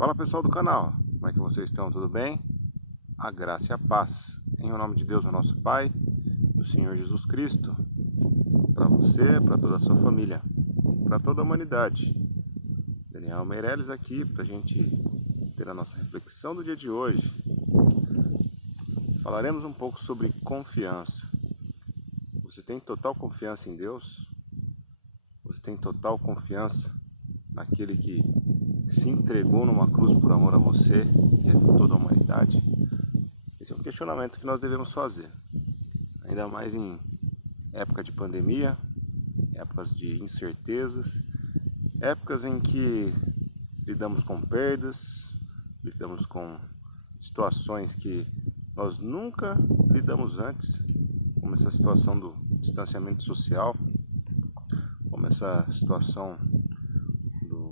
Fala pessoal do canal, como é que vocês estão? Tudo bem? A graça e a paz, em nome de Deus, o nosso Pai, do Senhor Jesus Cristo, para você, para toda a sua família, para toda a humanidade. Daniel Meirelles aqui para a gente ter a nossa reflexão do dia de hoje. Falaremos um pouco sobre confiança. Você tem total confiança em Deus? Você tem total confiança naquele que se entregou numa cruz por amor a você e a toda a humanidade? Esse é um questionamento que nós devemos fazer, ainda mais em época de pandemia, épocas de incertezas, épocas em que lidamos com perdas, lidamos com situações que nós nunca lidamos antes, como essa situação do distanciamento social, como essa situação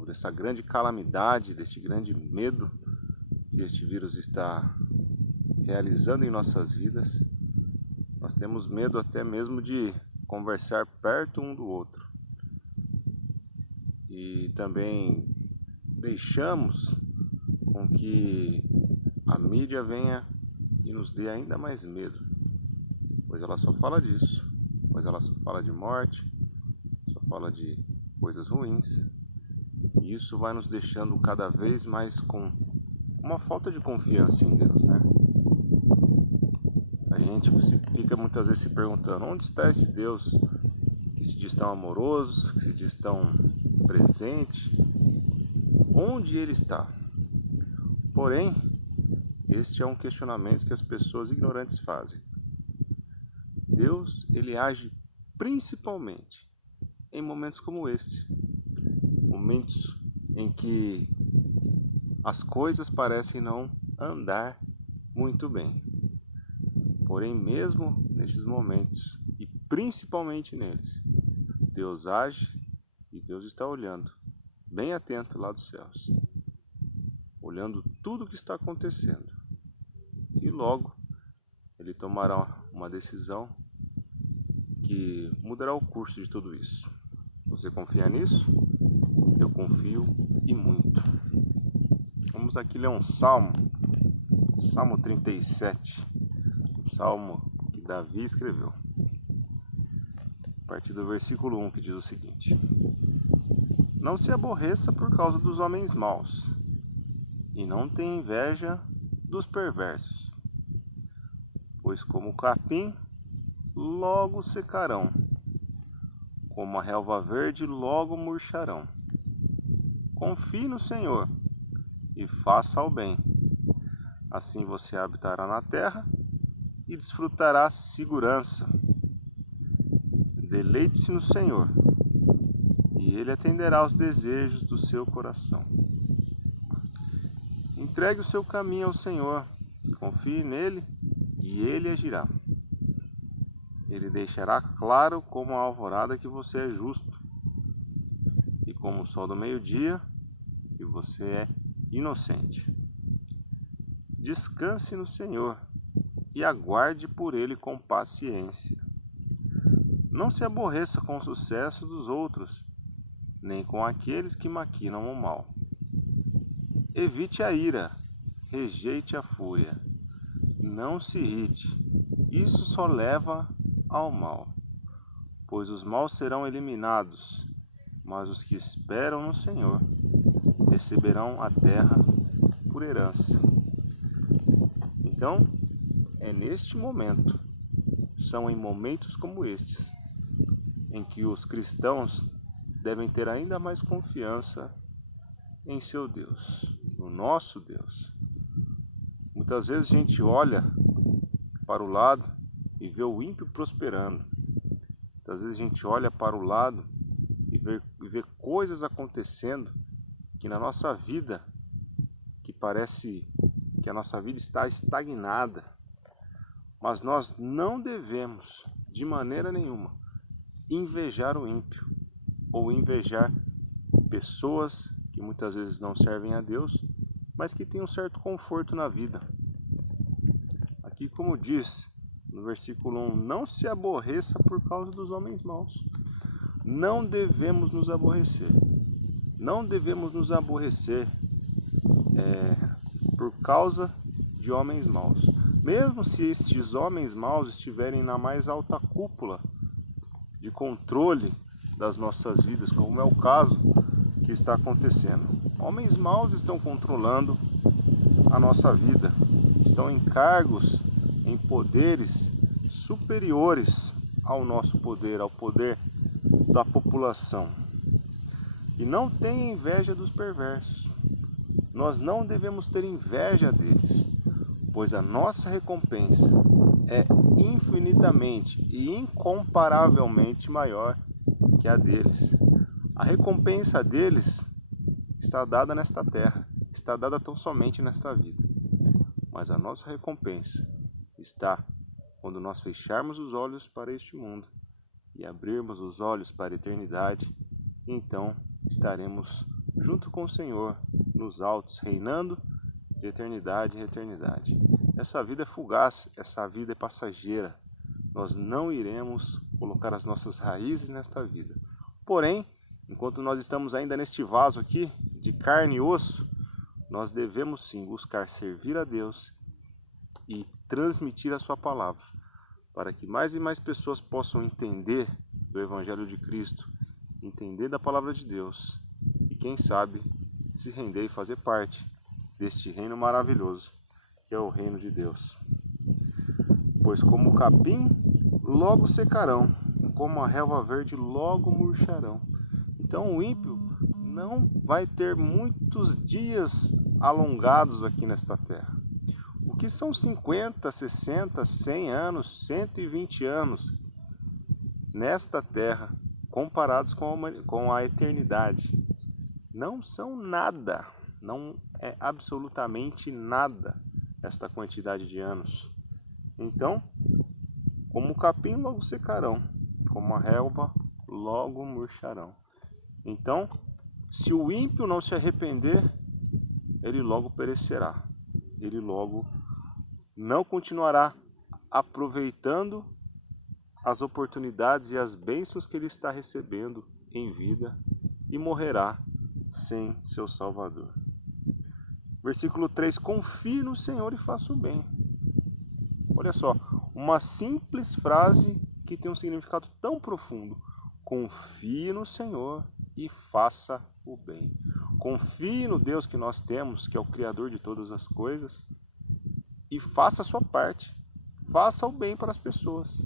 dessa grande calamidade, deste grande medo que este vírus está realizando em nossas vidas. Nós temos medo até mesmo de conversar perto um do outro. E também deixamos com que a mídia venha e nos dê ainda mais medo, pois ela só fala disso, pois ela só fala de morte, só fala de coisas ruins. E isso vai nos deixando cada vez mais com uma falta de confiança em Deus, né? A gente fica muitas vezes se perguntando: onde está esse Deus que se diz tão amoroso, que se diz tão presente? Onde Ele está? Porém, este é um questionamento que as pessoas ignorantes fazem. Deus, Ele age principalmente em momentos como este, momentos em que as coisas parecem não andar muito bem. Porém, mesmo nestes momentos, e principalmente neles, Deus age e Deus está olhando, bem atento lá dos céus, olhando tudo o que está acontecendo. E logo, Ele tomará uma decisão que mudará o curso de tudo isso. Você confia nisso? Eu confio e muito. Vamos aqui ler um salmo, Salmo 37, um salmo que Davi escreveu, a partir do versículo 1, que diz o seguinte: não se aborreça por causa dos homens maus, e não tenha inveja dos perversos, pois como o capim, logo secarão, como a relva verde, logo murcharão. Confie no Senhor e faça o bem. Assim você habitará na terra e desfrutará segurança. Deleite-se no Senhor, e Ele atenderá aos desejos do seu coração. Entregue o seu caminho ao Senhor, confie nele e Ele agirá. Ele deixará claro como a alvorada que você é justo, e como o sol do meio-dia que você é inocente. Descanse no Senhor e aguarde por Ele com paciência. Não se aborreça com o sucesso dos outros, nem com aqueles que maquinam o mal. Evite a ira, rejeite a fúria. Não se irrite, isso só leva ao mal. Pois os maus serão eliminados, mas os que esperam no Senhor receberão a terra por herança. Então, é neste momento, são em momentos como estes, em que os cristãos devem ter ainda mais confiança em seu Deus, no nosso Deus. Muitas vezes a gente olha para o lado e vê o ímpio prosperando. Muitas vezes a gente olha para o lado e vê coisas acontecendo que na nossa vida, que parece que a nossa vida está estagnada. Mas nós não devemos, de maneira nenhuma, invejar o ímpio ou invejar pessoas que muitas vezes não servem a Deus, mas que têm um certo conforto na vida. Aqui, como diz no versículo 1, não se aborreça por causa dos homens maus. Não devemos nos aborrecer. Não devemos nos aborrecer por causa de homens maus. Mesmo se estes homens maus estiverem na mais alta cúpula de controle das nossas vidas, como é o caso que está acontecendo. Homens maus estão controlando a nossa vida, estão em cargos, em poderes superiores ao nosso poder, ao poder da população. E não tenha inveja dos perversos. Nós não devemos ter inveja deles, pois a nossa recompensa é infinitamente e incomparavelmente maior que a deles. A recompensa deles está dada nesta terra, está dada tão somente nesta vida. Mas a nossa recompensa está quando nós fecharmos os olhos para este mundo e abrirmos os olhos para a eternidade, então estaremos junto com o Senhor nos altos, reinando de eternidade em eternidade. Essa vida é fugaz, essa vida é passageira. Nós não iremos colocar as nossas raízes nesta vida. Porém, enquanto nós estamos ainda neste vaso aqui, de carne e osso, nós devemos sim buscar servir a Deus e transmitir a sua palavra, para que mais e mais pessoas possam entender do Evangelho de Cristo, entender da palavra de Deus e, quem sabe, se render e fazer parte deste reino maravilhoso que é o reino de Deus. Pois como o capim, logo secarão, como a relva verde, logo murcharão. Então o ímpio não vai ter muitos dias alongados aqui nesta terra. O que são 50, 60, 100 anos, 120 anos nesta terra, comparados com a eternidade? Não são nada, não é absolutamente nada esta quantidade de anos. Então, como o capim logo secarão, como a relva logo murcharão. Então, se o ímpio não se arrepender, ele logo perecerá. Ele logo não continuará aproveitando as oportunidades e as bênçãos que ele está recebendo em vida e morrerá sem seu Salvador. Versículo 3, confie no Senhor e faça o bem. Olha só, uma simples frase que tem um significado tão profundo. Confie no Senhor e faça o bem. Confie no Deus que nós temos, que é o Criador de todas as coisas, e faça a sua parte. Faça o bem para as pessoas.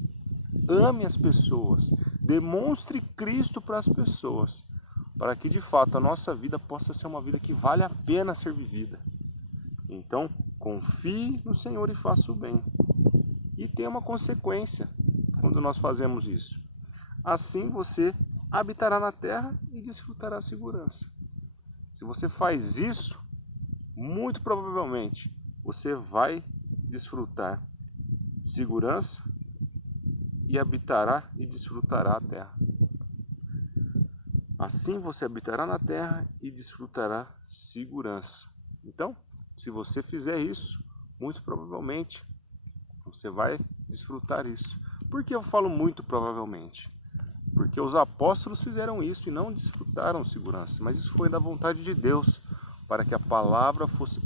Ame as pessoas. Demonstre Cristo para as pessoas, para que de fato a nossa vida possa ser uma vida que vale a pena ser vivida. Então, confie no Senhor e faça o bem. E tem uma consequência quando nós fazemos isso. Assim você habitará na terra e desfrutará a segurança. Se você faz isso, muito provavelmente você vai desfrutar segurança e habitará e desfrutará a terra. Assim você habitará na terra e desfrutará segurança. Então, se você fizer isso, muito provavelmente você vai desfrutar isso. Por que eu falo muito provavelmente? Porque os apóstolos fizeram isso e não desfrutaram segurança, mas isso foi da vontade de Deus, para que a palavra fosse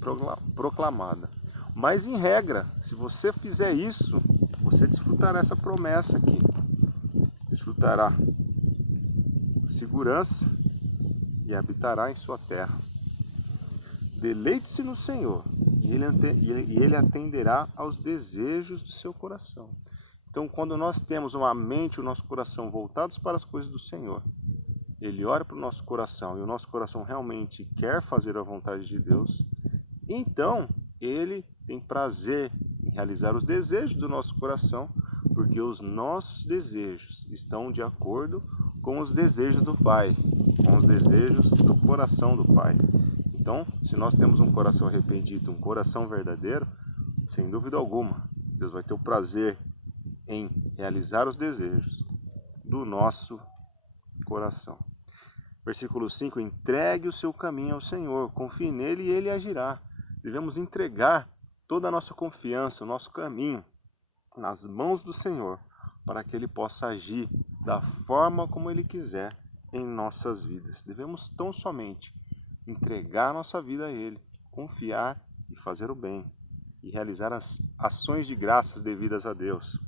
proclamada. Mas em regra, se você fizer isso, você desfrutará essa promessa aqui. Desfrutará segurança e habitará em sua terra. Deleite-se no Senhor e Ele atenderá aos desejos do seu coração. Então, quando nós temos uma mente e o nosso coração voltados para as coisas do Senhor, Ele olha para o nosso coração e o nosso coração realmente quer fazer a vontade de Deus, então Ele tem prazer em realizar os desejos do nosso coração, porque os nossos desejos estão de acordo com os desejos do Pai, com os desejos do coração do Pai. Então, se nós temos um coração arrependido, um coração verdadeiro, sem dúvida alguma, Deus vai ter o prazer em realizar os desejos do nosso coração. Versículo 5, entregue o seu caminho ao Senhor, confie nele e ele agirá. Devemos entregar toda a nossa confiança, o nosso caminho, nas mãos do Senhor, para que Ele possa agir da forma como Ele quiser em nossas vidas. Devemos tão somente entregar a nossa vida a Ele, confiar e fazer o bem, e realizar as ações de graças devidas a Deus.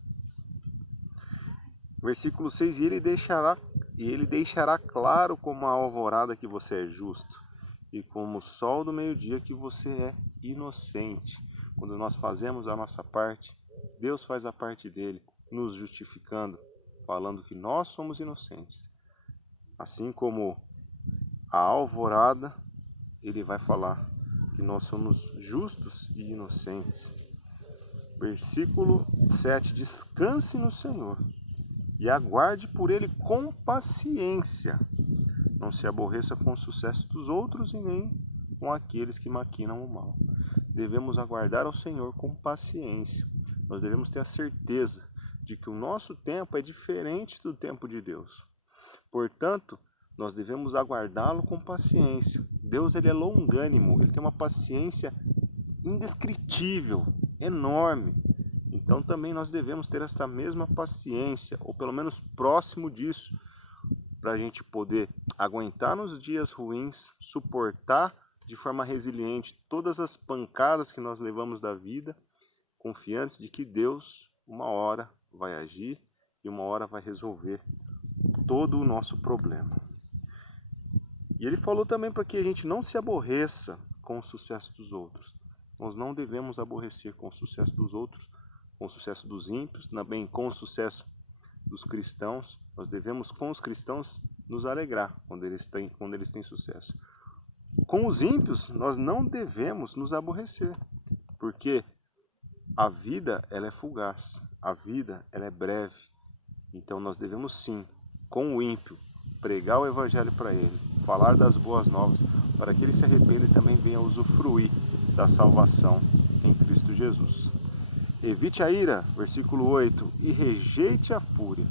Versículo 6, e ele deixará claro como a alvorada que você é justo, e como o sol do meio-dia que você é inocente. Quando nós fazemos a nossa parte, Deus faz a parte dele, nos justificando, falando que nós somos inocentes. Assim como a alvorada, ele vai falar que nós somos justos e inocentes. Versículo 7, descanse no Senhor e aguarde por ele com paciência. Não se aborreça com o sucesso dos outros e nem com aqueles que maquinam o mal. Devemos aguardar ao Senhor com paciência. Nós devemos ter a certeza de que o nosso tempo é diferente do tempo de Deus. Portanto, nós devemos aguardá-lo com paciência. Deus, ele é longânimo, ele tem uma paciência indescritível, enorme. Então também nós devemos ter esta mesma paciência, ou pelo menos próximo disso, para a gente poder aguentar nos dias ruins, suportar de forma resiliente todas as pancadas que nós levamos da vida, confiantes de que Deus, uma hora, vai agir e uma hora vai resolver todo o nosso problema. E ele falou também para que a gente não se aborreça com o sucesso dos outros. Nós não devemos aborrecer com o sucesso dos outros, com o sucesso dos ímpios, também com o sucesso dos cristãos. Nós devemos, com os cristãos, nos alegrar quando eles têm sucesso. Com os ímpios, nós não devemos nos aborrecer, porque a vida, ela é fugaz, a vida, ela é breve. Então nós devemos sim, com o ímpio, pregar o evangelho para ele, falar das boas novas, para que ele se arrependa e também venha usufruir da salvação em Cristo Jesus. Evite a ira, versículo 8, e rejeite a fúria.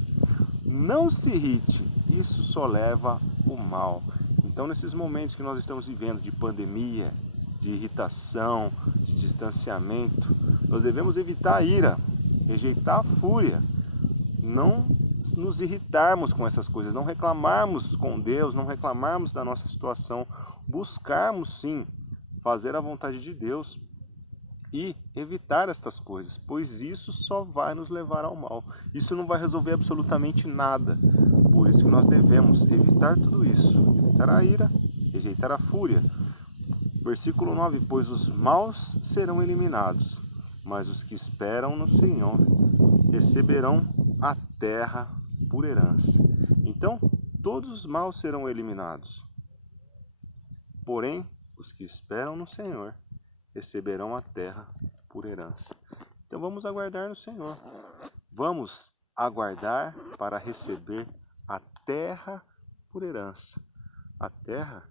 Não se irrite, isso só leva o mal. Então, nesses momentos que nós estamos vivendo de pandemia, de irritação, de distanciamento, nós devemos evitar a ira, rejeitar a fúria, não nos irritarmos com essas coisas, não reclamarmos com Deus, não reclamarmos da nossa situação, buscarmos sim fazer a vontade de Deus e evitar estas coisas, pois isso só vai nos levar ao mal. Isso não vai resolver absolutamente nada. Por isso que nós devemos evitar tudo isso, evitar a ira, rejeitar a fúria. Versículo 9, pois os maus serão eliminados, mas os que esperam no Senhor receberão a terra por herança. Então, todos os maus serão eliminados. Porém, os que esperam no Senhor receberão a terra por herança. Então vamos aguardar no Senhor. Vamos aguardar para receber a terra por herança. A terra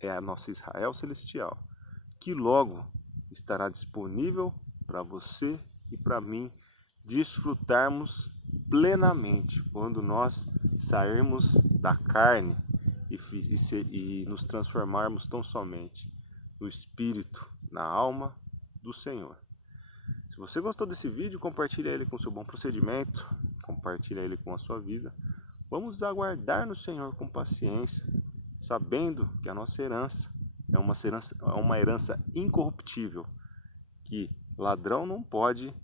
é a nossa Israel celestial, que logo estará disponível para você e para mim desfrutarmos plenamente quando nós sairmos da carne e nos transformarmos tão somente no Espírito, na alma do Senhor. Se você gostou desse vídeo, compartilha ele com o seu bom procedimento, compartilha ele com a sua vida. Vamos aguardar no Senhor com paciência, sabendo que a nossa herança é uma herança incorruptível, que ladrão não pode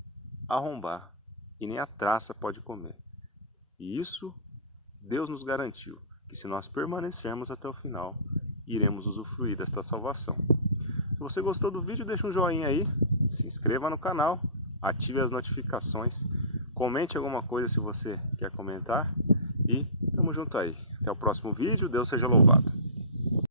arrombar e nem a traça pode comer. E isso Deus nos garantiu, que se nós permanecermos até o final, iremos usufruir desta salvação. Se você gostou do vídeo, deixa um joinha aí, se inscreva no canal, ative as notificações, comente alguma coisa se você quer comentar e tamo junto aí. Até o próximo vídeo, Deus seja louvado.